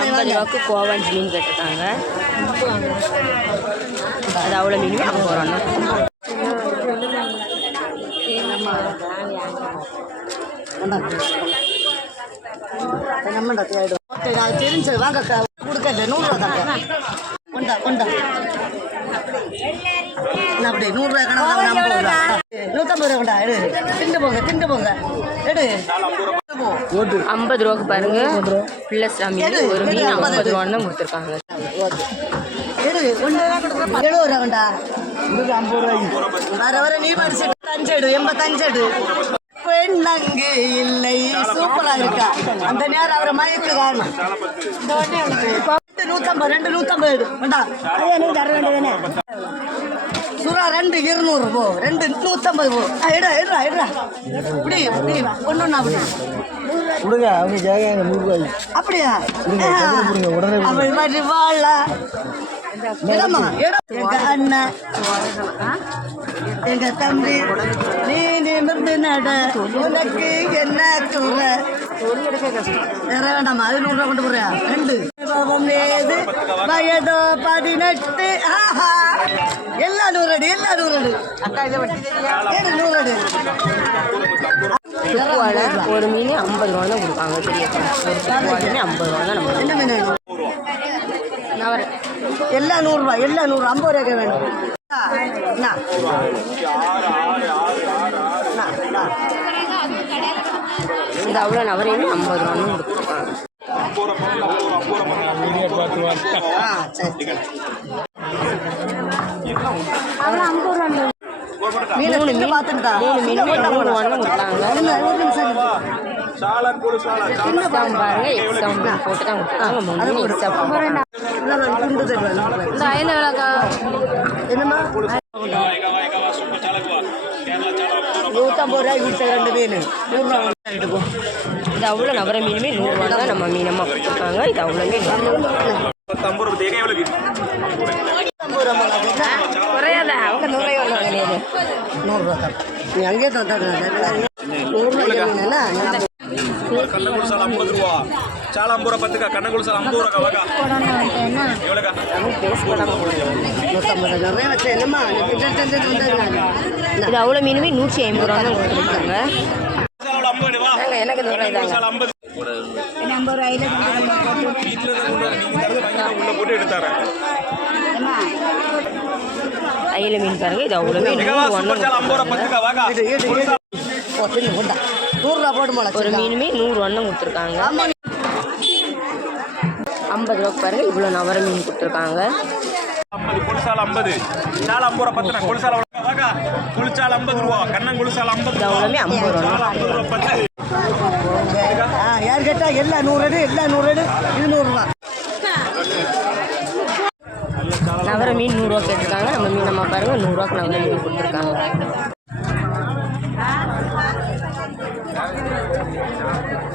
ஐம்பது ரூபாய்க்கு கோவாஞ்சி மீன் கேட்டிருக்காங்க. அது அவ்வளோ மீனுமே ஐம்பது போகிறோம் தெரிஞ்சது வாங்க கொடுக்கல நூறுரூவா தாங்க கொண்டா கொண்டா. என்ன அப்படி நூறுரூவா கணக்கு நூற்றம்பது ரூபா கொண்டா எடு. திண்டு போங்க திண்டு போங்க. எடு. போ. ஐம்பது ரூபாய்க்கு பாருங்க. பிள்ளஸ் மீன் ஒரு மீன் ஐம்பது. ரூபான்னு கொடுத்துருக்காங்க. எடு ஒன்று எழுபது ரூபா கொண்டா ஐம்பது ரூபாய் வர வர நீ படிச்சு அஞ்சு எடு எண்பத்தஞ்சு எடு. பெண்ணங்கு இல்லை. சூப்பரா இருக்கா? அந்த நேரம் அவரை மயக்கு காணும் ரெண்டு நூத்தம்பது ரெண்டு நூத்தம்பது எடு வேண்டா. நீ தர வேண்டியதானே சுறா ரெண்டு இருநூறு போ. ரெண்டு நூத்தம்பது போ. எடுடா எடுடா எடுடா இப்படி இப்படி ஒன்று ஒன்று அப்படி. கொடுங்க அவங்க அப்படியா? கொடுங்க, உடனே அவள் மாதிரி வாழ. எங்க அண்ணன் எங்க தம்பி நீ நட உனக்கு என்ன குறை வேற வேண்டாமா அது நூறு ரூபா கொண்டு போறியா ரெண்டு. பாவம் ஏது? வயதோ பதினெட்டு. ஆஹா. எல்லா நூறடி எல்லா நூறடி ஏழு நூறடி சுக்குவாழை ஒரு மீன் ஐம்பது ரூபா தான் கொடுப்பாங்க பெரிய ஐம்பது ரூபா தான் நம்ம என்ன மீன் வேணும்? நான் வரேன். எல்லா நூறுரூவா எல்லா நூறு ஐம்பது ரூபாய்க்கு வேணும். இது அவ்வளோ நவரையுமே ஐம்பது ரூபான்னு சரி மீன் மூணு மீன் மூணு கொடுத்தாங்க ஒரு நிமிஷம் இரு. எக்ஸாம் பாருங்க எக்ஸாம் போட்டு தான் கொடுத்துருக்காங்க மூணு மீன் எக்ஸாம் இல்லை, நான் துண்டு தருவேன். இந்த அயல விளக்கா என்னம்மா நூற்றம்பது ரூபாய் கொடுத்த ரெண்டு மீன். நூறுரூவா வாங்கிட்டு போ. இது அவ்வளோ நவர மீனுமே நூறுரூவா தான் நம்ம மீனமாக கொடுத்துருக்காங்க இது அவ்வளோமே? குறையாத? அவங்க நூறுரூவா கிடையாது நூறுரூவா தான் நீ அங்கேயே தந்தாங்க நூறுரூவா மீன் என்ன కన్న గుడిసాలు అమ్మదు రూపా చాలా అంబూర పత్రిక కన్న గుడిసాలు అమ్మదు రూపా వగా ఎవలగా நூற்றம்பது நிறைய வச்சு என்னம்மா இது அவ்வளோ மீனுமே நூற்றி ஐம்பது ரூபா தான் கொடுத்துருக்காங்க గుడిసాలు అమ్మని వా நாங்கள் எனக்கு நூறுரூவா தாங்க గుడిసాలు అమ్మదు வீட்டுல நீங்க தரது வாங்கி உள்ள போட்டு எடுத்தாரு அயில மீன் பாருங்க இது அவ்வளோமே நூறு ஒன்று గుడిసాలు అంబూర పత్రిక వగా ஓ பின்ன கொண்டா நூறுரூவா போடுமா ஒரு மீனுமே நூறு ஒன்றும் கொடுத்துருக்காங்க ஆமாம் ஐம்பது ரூபாய்க்கு பாருங்கள் இவ்வளோ நவர மீன் கொடுத்துருக்காங்க. ஐம்பது ஐம்பது. நாலு ஐம்பது ரூபா குளிச்சால் ஐம்பது ரூபா. கண்ணன் குளிசால் ஐம்பது ஐம்பது ரூபா ஐம்பது யார் கேட்டால் எல்லா நூறு எல்லா நூறு அடி இருநூறுவா நவர மீன் நூறுரூவா கேட்டிருக்காங்க. நம்ம மீன் நம்ம பாருங்கள் நூறுரூவாக்கு நவர மீன் கொடுத்துருக்காங்க.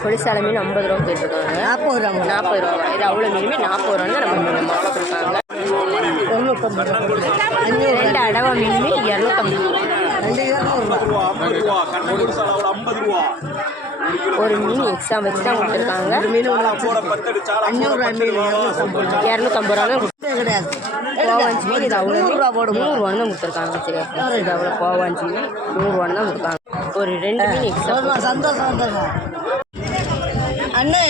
கொடிசால மீன் ஐம்பது ரூபா கேட்டிருக்காங்க. நாற்பது ரூபா. நாற்பது ரூபா. இது அவ்வளோ மீனுமே நாற்பது ரூபா நம்ம மீன் ரெண்டு அடவை மீனுமே இரநூத்தம்பது ஒரு மீன் எக்ஸ்ட்ரா வச்சு தான் கொடுத்துருக்காங்க. இரநூத்தம்பது ரூபா கிடையாது கோவாஞ்சி மீன் இது அவ்வளோ நூறுரூவா போடும் கொடுத்துருக்காங்க. வச்சுக்க இது அவ்வளோ கோவாஞ்சி மீன் நூறுரூவா தான் கொடுத்தாங்க. ஒரு ரெண்டு மீன் எக்ஸ்ட்ரா சந்தோஷம் சந்தோஷம். அண்ணே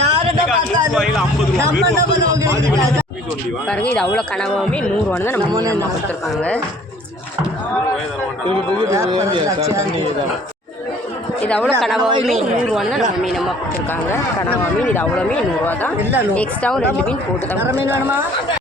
யார்கிட்ட பார்த்தாலும் பாருங்க இது அவ்வளோ கனவாமே நூறுரூவான்னு தான் நம்ம மீன் கொடுத்துருக்காங்க. இது அவ்வளோ கனவாமே நூறுரூவான்னு தான் நம்ம மீனமாக கொடுத்துருக்காங்க. கனவா மீன் இது அவ்வளோ மீன் நூறுரூவா தான். எக்ஸ்ட்ராவும் ரெண்டு மீன் போட்டு தான் மீன் வேணுமா?